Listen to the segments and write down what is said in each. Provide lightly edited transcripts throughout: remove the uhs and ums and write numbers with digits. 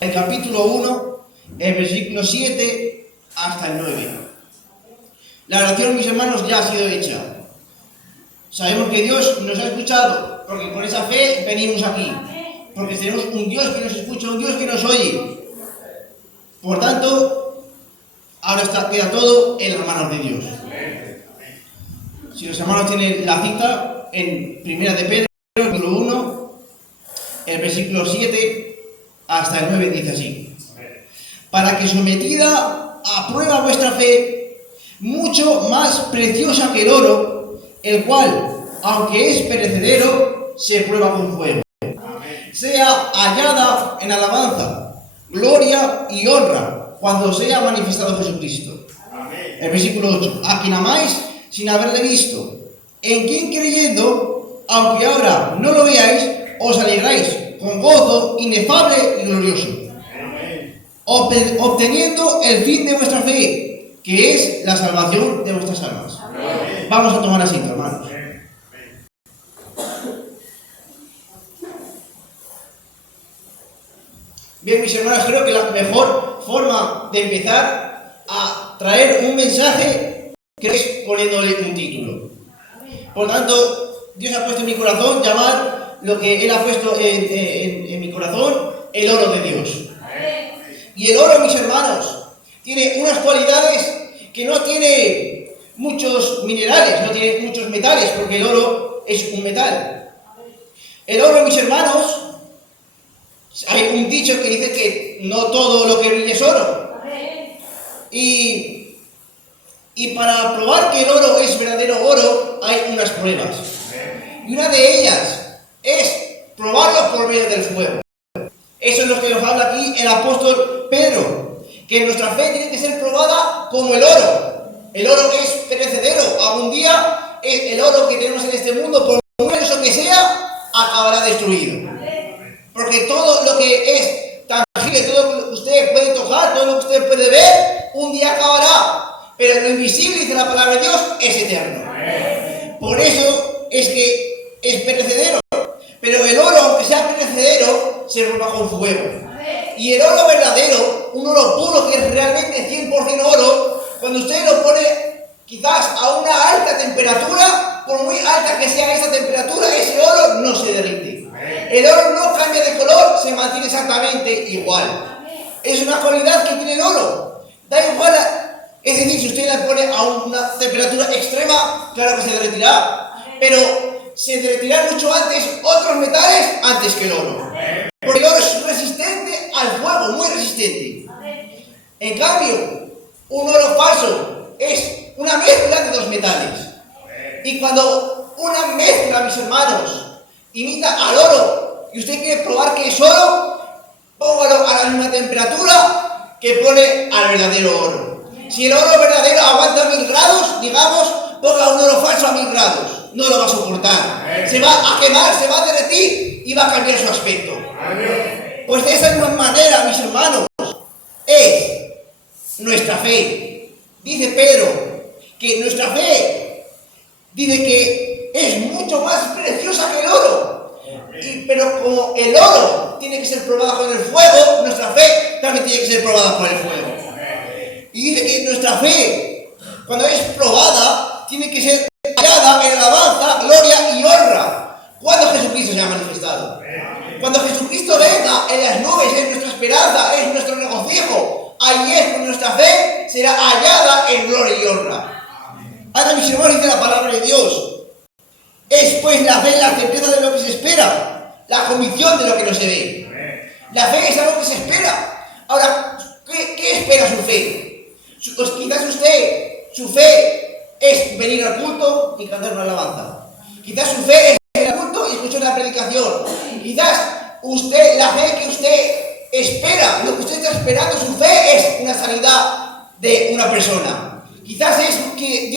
el capítulo 1, el versículo 7 hasta el 9. La oración, mis hermanos, ya ha sido hecha. Sabemos que Dios nos ha escuchado, porque con esa fe venimos aquí. Porque tenemos un Dios que nos escucha, un Dios que nos oye. Por tanto, ahora queda todo en las manos de Dios. Si los hermanos tienen la cita, en Primera de Pedro, capítulo 1, el versículo 7 hasta el 9 dice así: para que sometida a prueba vuestra fe, mucho más preciosa que el oro, el cual, aunque es perecedero, se prueba con fuego, sea hallada en alabanza, gloria y honra cuando sea manifestado Jesucristo. El versículo 8: a quien amáis sin haberle visto, en quien creyendo, aunque ahora no lo veáis, os alegráis con gozo inefable y glorioso, obteniendo el fin de vuestra fe, que es la salvación de vuestras almas. Vamos a tomar asiento, hermanos. Bien, mis hermanos, creo que la mejor forma de empezar a traer un mensaje que es poniéndole un título. Por tanto, Dios ha puesto en mi corazón llamar lo que Él ha puesto en mi corazón el oro de Dios. Y el oro, mis hermanos, tiene unas cualidades que no tiene muchos minerales, no tiene muchos metales, porque el oro es un metal. El oro, mis hermanos, hay un dicho que dice que no todo lo que brilla es oro. Y para probar que el oro es verdadero oro, hay unas pruebas. Y una de ellas es probarlo por medio del fuego. Eso es lo que nos habla aquí el apóstol Pedro, que nuestra fe tiene que ser probada como el oro. El oro es perecedero. Algún día el oro que tenemos en este mundo, por muy valioso que sea, acabará destruido. Porque todo lo que es tangible, todo lo que usted puede tocar, todo lo que usted puede ver, un día acabará. Pero lo invisible, dice la palabra de Dios, es eterno. Por eso es que es perecedero. Pero el oro, aunque sea perecedero, se prueba con fuego. Y el oro verdadero, un oro puro que es realmente 100% oro, cuando usted lo pone quizás a una alta temperatura, por muy alta que sea esa temperatura, ese oro no se derrite. El oro no cambia de color, se mantiene exactamente igual. Es una cualidad que tiene el oro. Da igual, es decir, si usted la pone a una temperatura extrema, claro que se derretirá. Pero se derretirán mucho antes otros metales antes que el oro. Porque el oro es resistente al fuego, muy resistente. En cambio, un oro falso es una mezcla de dos metales. Y cuando una mezcla, mis hermanos, imita al oro y usted quiere probar que es oro, póngalo a la misma temperatura que pone al verdadero oro. Si el oro verdadero aguanta 1000 grados, digamos, ponga un oro falso a 1000 grados. No lo va a soportar. Se va a quemar, se va a derretir y va a cambiar su aspecto. Pues de esa misma manera, mis hermanos, es nuestra fe. Dice Pedro que nuestra fe, dice que es mucho más preciosa que el oro. Pero como el oro tiene que ser probada con el fuego, nuestra fe también tiene que ser probada con el fuego. Y dice que nuestra fe, cuando es probada, tiene que ser hallada en alabanza, gloria y honra. Cuando Jesucristo se ha manifestado. Cuando Jesucristo venga en las nubes, es nuestra esperanza, es nuestro regocijo. Ahí es cuando nuestra fe será hallada en gloria y honra. Ahora, mis hermanos, dice la palabra de Dios: es pues la fe la certeza de lo que se espera, la convicción de lo que no se ve. La fe es algo que se espera. Ahora, ¿qué espera su fe? Pues quizás su fe es venir al culto y cantar una alabanza. Quizás su fe es venir al culto y escuchar una predicación. Quizás la fe que usted espera, lo que usted está esperando, su fe es una sanidad de una persona. Quizás es que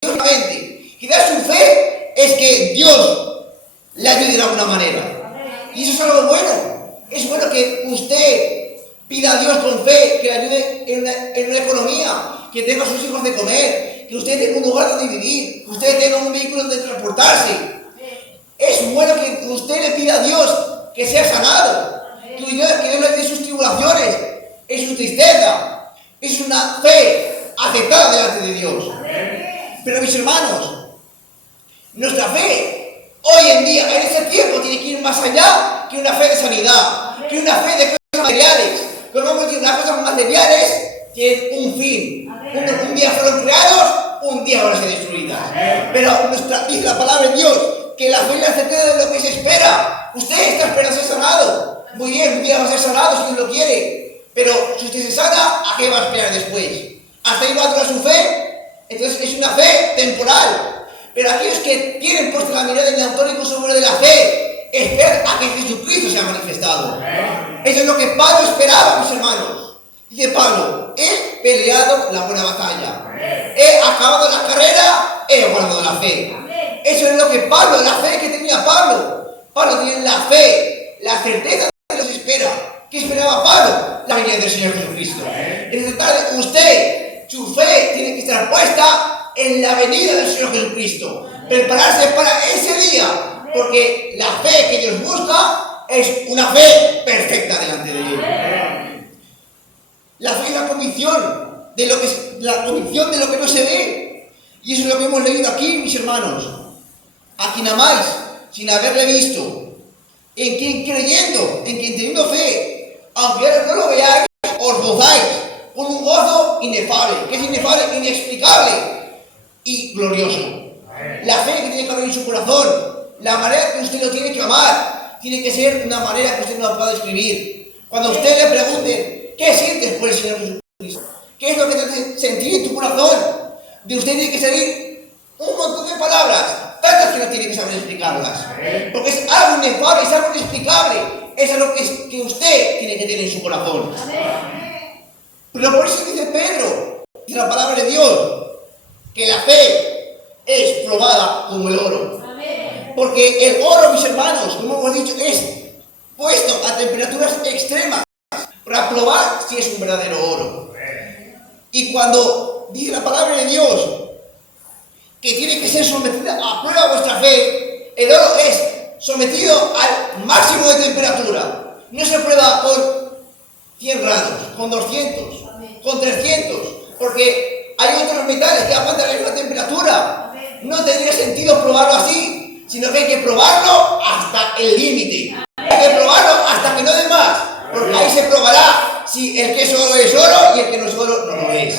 Dios la mente. Quizás su fe es que Dios le ayude de alguna manera. Y eso es algo bueno. Es bueno que usted pida a Dios con fe que le ayude en una economía, que tenga a sus hijos de comer, que usted tenga un lugar donde vivir, que usted tenga un vehículo donde transportarse. Es bueno que usted le pida a Dios que sea sanado, que Dios le dé sus tribulaciones tribulaciones, es su tristeza, es una fe aceptada delante de Dios. Pero mis hermanos, nuestra fe hoy en día, en este tiempo, tiene que ir más allá que una fe de sanidad, que una fe de cosas materiales. Como hemos dicho, las cosas materiales tienen un fin. Un día fueron creados, un día van a ser destruidas. Pero dice la palabra de Dios que la fe es la certeza de lo que se espera. Usted está esperando ser sanado. Muy bien, un día va a ser sanado si Dios lo quiere. Pero si usted se sana, ¿a qué va a esperar después? ¿Hasta ahí va a durar su fe? Entonces es una fe temporal. Pero aquellos que tienen puesta la mirada en el autor y consumidor de la fe, esperan a que Jesucristo sea manifestado. Eso es lo que Pablo esperaba, mis hermanos. Dice Pablo, he peleado la buena batalla, he acabado la carrera, he guardado la fe. Eso es lo que Pablo, la fe que tenía Pablo. Pablo tiene la fe, la certeza de lo que se espera. ¿Qué esperaba Pablo? La venida del Señor Jesucristo. En esta tarde, usted, su fe tiene que estar puesta en la venida del Señor Jesucristo. Prepararse para ese día, porque la fe que Dios busca es una fe perfecta delante de Él. La fe es la convicción de lo que no se ve. Y eso es lo que hemos leído aquí, mis hermanos. A quien amáis sin haberle visto, en quien creyendo, en quien teniendo fe, aunque ahora no lo veáis, os gozáis con un gozo inefable. ¿Qué es inefable? Inexplicable y glorioso. La fe que tiene que haber en su corazón, la manera que usted lo tiene que amar, tiene que ser una manera que usted no la pueda describir. Cuando a usted le pregunte, ¿qué sientes por el Señor Jesucristo? ¿Qué es lo que te hace sentir en tu corazón? De usted tiene que salir un montón de palabras, tantas que no tiene que saber explicarlas. Porque es algo inefable, es algo inexplicable. Es algo que usted tiene que tener en su corazón. Pero por eso dice Pedro, dice la palabra de Dios, que la fe es probada como el oro. Porque el oro, mis hermanos, como hemos dicho, es puesto a temperaturas extremas para probar si es un verdadero oro. Y cuando dice la palabra de Dios que tiene que ser sometida a prueba vuestra fe, el oro es sometido al máximo de temperatura. No se prueba por 100 grados, con 200, con 300, porque hay otros metales que aguantan la misma temperatura. No tendría sentido probarlo así, sino que hay que probarlo hasta el límite. Hay que probarlo hasta que no dé más, porque ahí se probará si el que es oro y el que no es oro no lo es.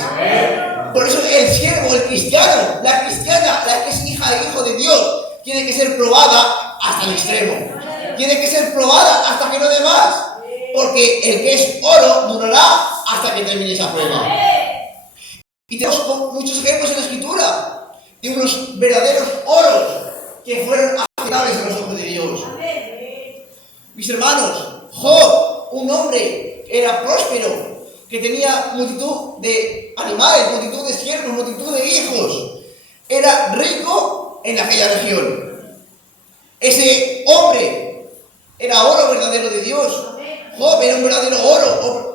Por eso el siervo, el cristiano, la cristiana, la que es hija e hijo de Dios, tiene que ser probada hasta el extremo. Tiene que ser probada hasta que no dé más, porque el que es oro durará hasta que termine esa prueba. Y tenemos muchos ejemplos en la Escritura de unos verdaderos oros que fueron aceptables a los ojos de Dios. Mis hermanos, Job, un hombre que era próspero, que tenía multitud de animales, multitud de siervos, multitud de hijos, era rico en aquella región. Ese hombre era oro verdadero de Dios. Job era un verdadero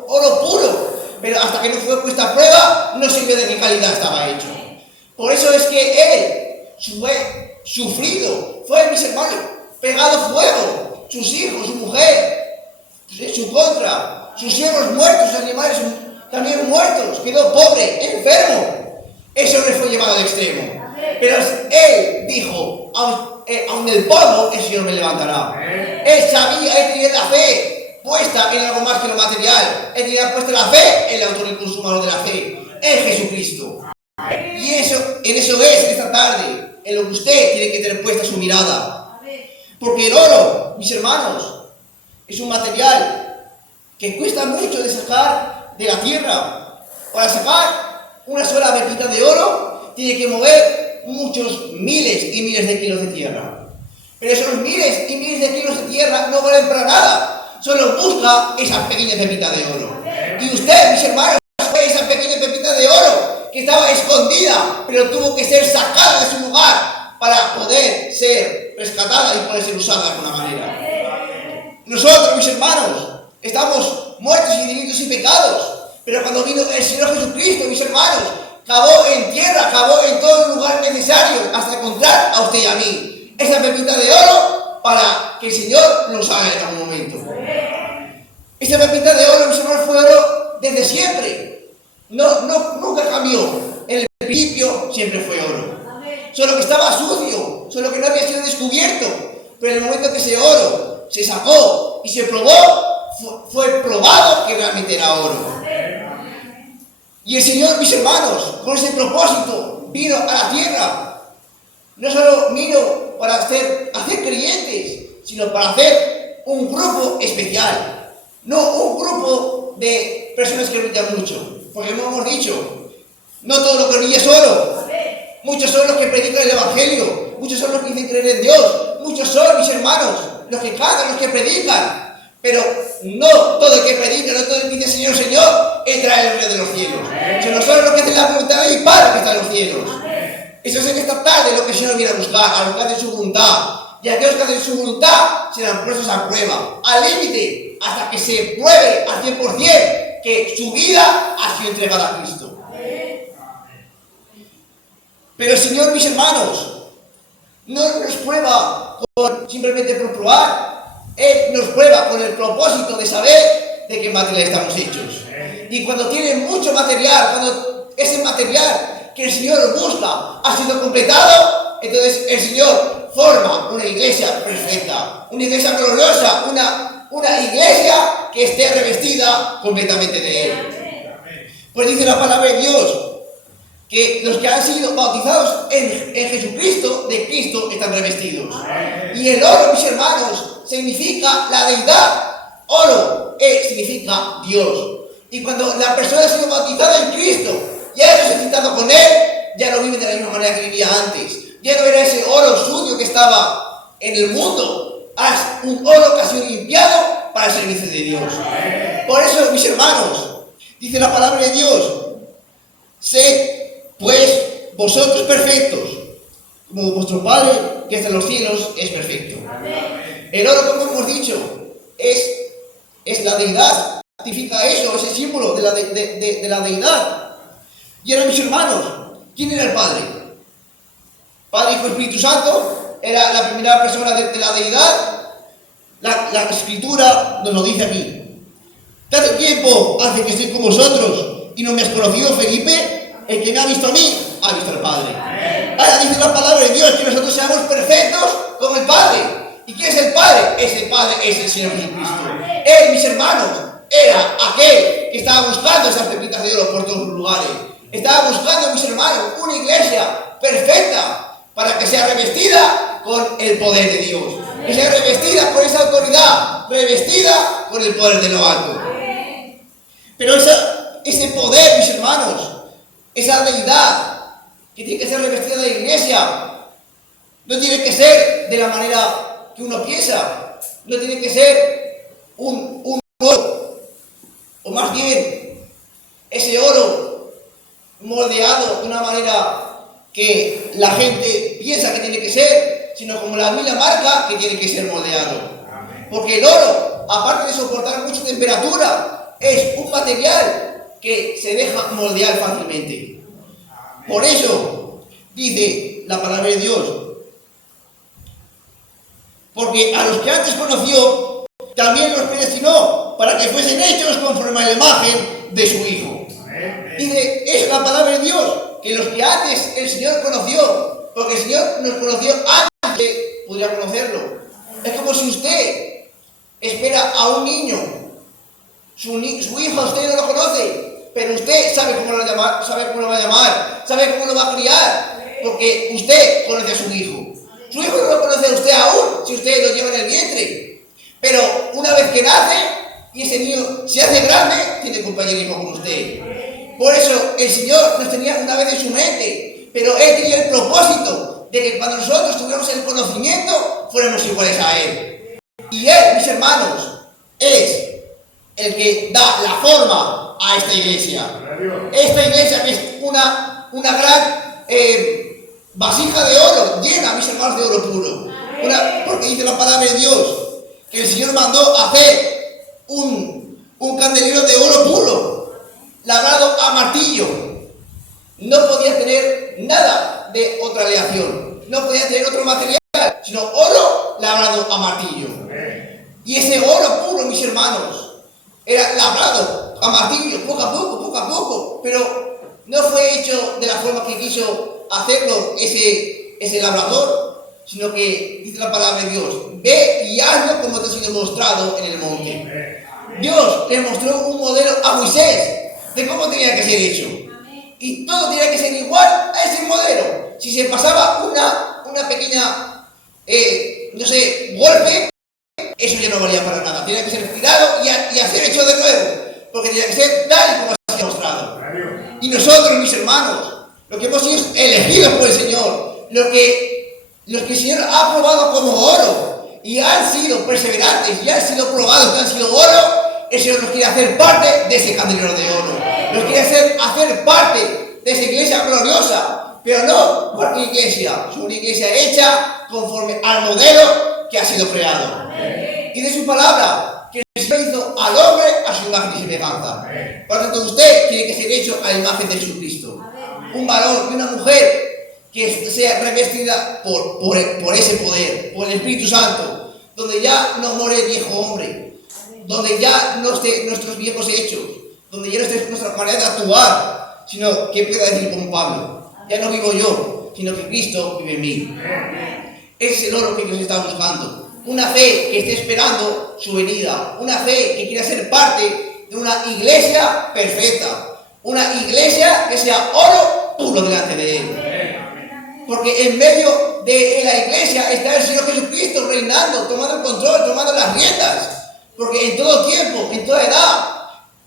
oro puro, pero hasta que no fue puesta a prueba, no se vio de qué calidad estaba hecho. Por eso es que él fue sufrido, fue, mis hermanos, pegado fuego, sus hijos, su mujer, en su contra, sus siervos muertos, sus animales también muertos, quedó pobre, enfermo. Eso le fue llevado al extremo. Pero él dijo, aun el polvo, el Señor me levantará. Él sabía, él tenía la fe puesta en algo más que lo material. Él tenía puesta la fe en el autor y consumador de la fe, en Jesucristo. Y en eso es esta tarde, en lo que usted tiene que tener puesta su mirada. Porque el oro, mis hermanos, es un material que cuesta mucho de sacar de la tierra. Para sacar una sola pepita de oro, tiene que mover muchos miles y miles de kilos de tierra. Pero esos miles y miles de kilos de tierra no valen para nada. Solo busca esa pequeña pepita de oro. Y usted, mis hermanos, fue esa pequeña pepita de oro que estaba escondida, pero tuvo que ser sacada de su lugar para poder ser rescatada y poder ser usada de alguna manera. Nosotros, mis hermanos, estamos muertos y delitos y pecados, pero cuando vino el Señor Jesucristo, mis hermanos, cavó en tierra, cavó en todo el lugar necesario hasta encontrar a usted y a mí esa pepita de oro para que el Señor nos haga en algún momento. Esa pepita de oro, mis hermanos, siempre fue oro. Solo que estaba sucio, solo que no había sido descubierto. Pero en el momento que ese oro se sacó y se probó, fue probado que realmente era oro. Y el Señor, mis hermanos, con ese propósito, vino a la tierra. No solo vino para hacer creyentes, sino para hacer un grupo especial. No un grupo de personas que brillan mucho. Porque como hemos dicho, no todo lo que brilla es oro. Muchos son los que predican el Evangelio. Muchos son los que dicen creer en Dios. Muchos son, mis hermanos, los que cantan, los que predican. Pero no todo el que predica, no todo el que dice Señor, Señor, entra en el reino de los cielos. Sino solo los que hacen la voluntad de mi Padre que está en los cielos. Eso es en esta tarde lo que el Señor viene a buscar, a los que hacen su voluntad. Y aquellos que hacen su voluntad serán puestos a prueba, al límite, hasta que se pruebe al 100% que su vida ha sido entregada a Cristo. Pero el Señor, mis hermanos, no nos prueba simplemente por probar. Él nos prueba con el propósito de saber de qué material estamos hechos. Y cuando tiene mucho material, cuando ese material que el Señor busca ha sido completado, entonces el Señor forma una iglesia perfecta, una iglesia gloriosa, una iglesia que esté revestida completamente de Él. Pues dice la palabra de Dios que los que han sido bautizados en Jesucristo, de Cristo, están revestidos. Y el oro, mis hermanos, significa la deidad. Oro significa Dios. Y cuando la persona ha sido bautizada en Cristo y ha resucitado con Él, ya no vive de la misma manera que vivía antes. Ya no era ese oro sucio que estaba en el mundo. Es un oro que ha sido limpiado para el servicio de Dios. Por eso, mis hermanos, dice la palabra de Dios: sed pues vosotros perfectos, como vuestro Padre que está en los cielos es perfecto. El oro, como hemos dicho, es la deidad, significa eso, ese símbolo de la deidad. Y ahora, mis hermanos, ¿quién era el Padre? Padre, Hijo, Espíritu Santo, era la primera persona de la deidad. La Escritura nos lo dice aquí. Tanto tiempo hace que estoy con vosotros y no me has conocido, Felipe. El que me ha visto a mí, ha visto al Padre. Ahora dice la palabra de Dios que nosotros seamos perfectos como el Padre. ¿Y quién es el Padre? Ese Padre es el Señor Jesucristo. Él, mis hermanos, era aquel que estaba buscando esas pepitas de oro por todos los lugares. Estaba buscando, mis hermanos, una iglesia perfecta para que sea revestida con el poder de Dios. Que sea revestida con esa autoridad, revestida con el poder de lo alto. Pero ese poder, mis hermanos, esa deidad que tiene que ser revestida de la iglesia, no tiene que ser de la manera que uno piensa, no tiene que ser un oro, o más bien ese oro moldeado de una manera que la gente piensa que tiene que ser, sino como la Biblia marca que tiene que ser moldeado. Porque el oro, aparte de soportar mucha temperatura, es un material que se deja moldear fácilmente. Por eso dice la palabra de Dios: porque a los que antes conoció también los predestinó para que fuesen hechos conforme a la imagen de su Hijo. Dice, eso es la palabra de Dios, que los que antes el Señor conoció, porque el Señor nos conoció antes de podría conocerlo. Es como si usted espera a un niño, su hijo usted no lo conoce, pero usted sabe cómo lo va a llamar, sabe cómo lo va a criar, porque usted conoce a su hijo. Su hijo no lo conoce a usted aún, si usted lo lleva en el vientre. Pero una vez que nace y ese niño se hace grande, tiene compañerismo con usted. Por eso el Señor nos tenía una vez en su mente, pero Él tenía el propósito de que cuando nosotros tuviéramos el conocimiento, fuéramos iguales a Él. Y Él, mis hermanos, es el que da la forma a esta iglesia. Esta iglesia que es una gran vasija de oro, llena, mis hermanos, de oro puro. Porque dice la palabra de Dios que el Señor mandó hacer un candelero de oro puro, labrado a martillo. No podía tener nada de otra aleación, no podía tener otro material, sino oro labrado a martillo. Y ese oro puro, mis hermanos, era labrado a martillo, poco a poco, pero no fue hecho de la forma que quiso hacerlo ese labrador, sino que dice la palabra de Dios, ve y hazlo como te ha sido mostrado en el monte. Dios le mostró un modelo a Moisés de cómo tenía que ser hecho. Y todo tenía que ser igual a ese modelo. Si se pasaba una pequeña, golpe, eso ya no valía para nada. Tenía que ser tirado y hacer hecho de nuevo. Porque tenía que ser tal y como se ha mostrado. Y nosotros, mis hermanos, lo que hemos sido elegidos por el Señor, los que el Señor ha probado como oro y han sido perseverantes y han sido probados que han sido oro, el Señor nos quiere hacer parte de ese candelero de oro. Nos quiere hacer parte de esa iglesia gloriosa, pero no cualquier iglesia, es una iglesia hecha conforme al modelo que ha sido creado. Y de su palabra, que el Señor hizo al hombre a su imagen y semejanza. Por lo tanto, usted tiene que ser hecho a la imagen de Jesucristo. Un varón y una mujer que sea revestida por ese poder, por el Espíritu Santo, donde ya no more el viejo hombre, donde ya no esté nuestros viejos hechos, donde ya no esté nuestra manera de actuar, sino que pueda decir como Pablo, ya no vivo yo, sino que Cristo vive en mí. Ese es el oro que Dios está buscando. Una fe que esté esperando su venida, una fe que quiera ser parte de una iglesia perfecta, una iglesia que sea oro puro delante de Él. Porque en medio de la iglesia está el Señor Jesucristo reinando, tomando el control, tomando las riendas. Porque en todo tiempo, en toda edad,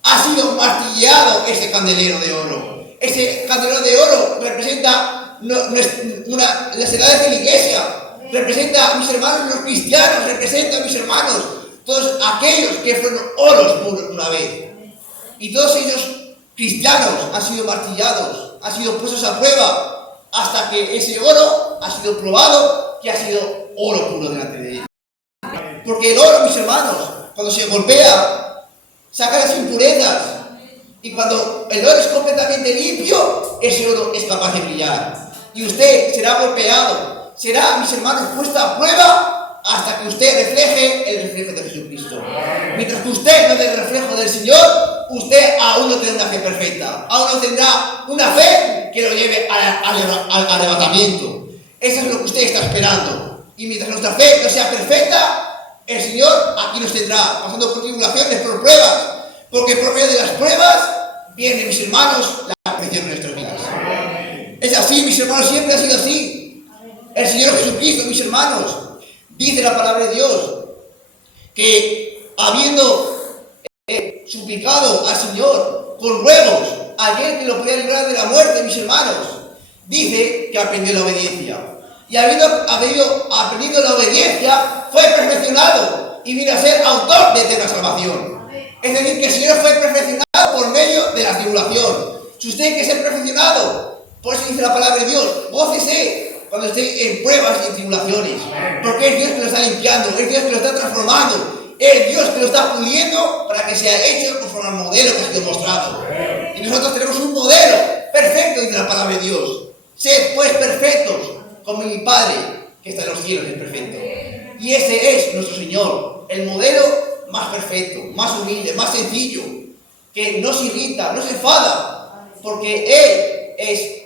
ha sido martilleado ese candelero de oro. Ese candelero de oro representa las edades de la iglesia, representa a mis hermanos los cristianos, representa a mis hermanos, todos aquellos que fueron oros por una vez. Y todos ellos cristianos han sido martillados, han sido puestos a prueba, hasta que ese oro ha sido probado, que ha sido oro puro delante de Él. Porque el oro, mis hermanos, cuando se golpea, saca las impurezas. Y cuando el oro es completamente limpio, ese oro es capaz de brillar. Y usted será golpeado, será, mis hermanos, puesto a prueba hasta que usted refleje el reflejo de Jesucristo. Mientras que usted no dé el reflejo del Señor, usted aún no tendrá una fe perfecta. Aún no tendrá una fe que lo lleve al arrebatamiento. Eso es lo que usted está esperando. Y mientras nuestra fe no sea perfecta, el Señor aquí nos tendrá, pasando por tribulaciones, por pruebas, porque por medio de las pruebas viene, mis hermanos, la perfección de nuestras vidas. Es así, mis hermanos, siempre ha sido así. El Señor Jesucristo, mis hermanos, dice la palabra de Dios, que habiendo suplicado al Señor con ruegos a aquel que lo podía librar de la muerte, mis hermanos, dice que aprendió la obediencia. Y habiendo aprendido la obediencia, fue perfeccionado y vino a ser autor de eterna salvación. Es decir, que el Señor fue perfeccionado por medio de la tribulación. Si usted quiere ser perfeccionado, por eso dice la palabra de Dios, gócese cuando esté en pruebas y en tribulaciones. Porque es Dios que lo está limpiando, es Dios que lo está transformando, es Dios que lo está puliendo para que sea hecho conforme al modelo que ha sido mostrado. Y nosotros tenemos un modelo perfecto, dice la palabra de Dios. Sed pues perfectos, como mi Padre que está en los cielos es perfecto. Y ese es nuestro Señor, el modelo más perfecto, más humilde, más sencillo, que no se irrita, no se enfada, porque Él es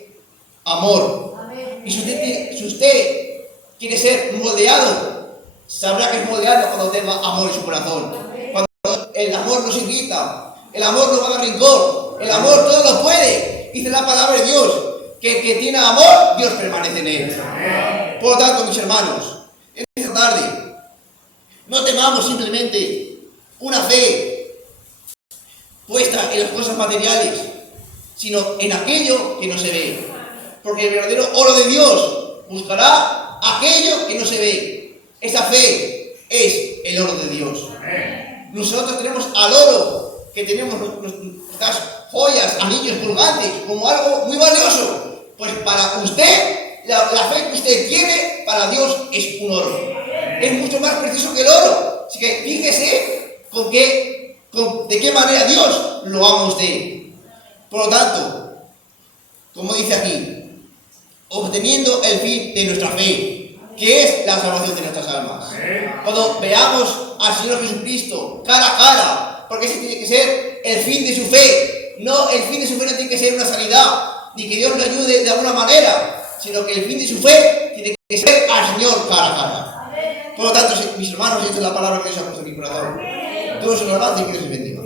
amor. Y si usted quiere ser moldeado, sabrá que es moldeado cuando tenga amor en su corazón. Cuando el amor no se irrita, el amor no va a dar rencor, el amor todo lo puede. Dice la palabra de Dios, que el que tiene amor, Dios permanece en él. Por lo tanto, mis hermanos, en esta tarde, no temamos simplemente una fe puesta en las cosas materiales, sino en aquello que no se ve. Porque el verdadero oro de Dios buscará aquello que no se ve. Esa fe es el oro de Dios. Nosotros tenemos al oro, que tenemos nuestras joyas, anillos, colgantes, como algo muy valioso. Pues para usted, la fe que usted tiene, para Dios es un oro. Es mucho más precioso que el oro. Así que fíjese de qué manera Dios lo ama a usted. Por lo tanto, como dice aquí, obteniendo el fin de nuestra fe, que es la salvación de nuestras almas. Cuando veamos al Señor Jesucristo cara a cara, porque ese tiene que ser el fin de su fe. No, el fin de su fe no tiene que ser una sanidad, ni que Dios le ayude de alguna manera, sino que el fin de su fe tiene que ser al Señor cara a cara. Por lo tanto, mis hermanos, esta es la palabra que Dios ha puesto en mi corazón. Todos os alabanza y que Dios les bendiga.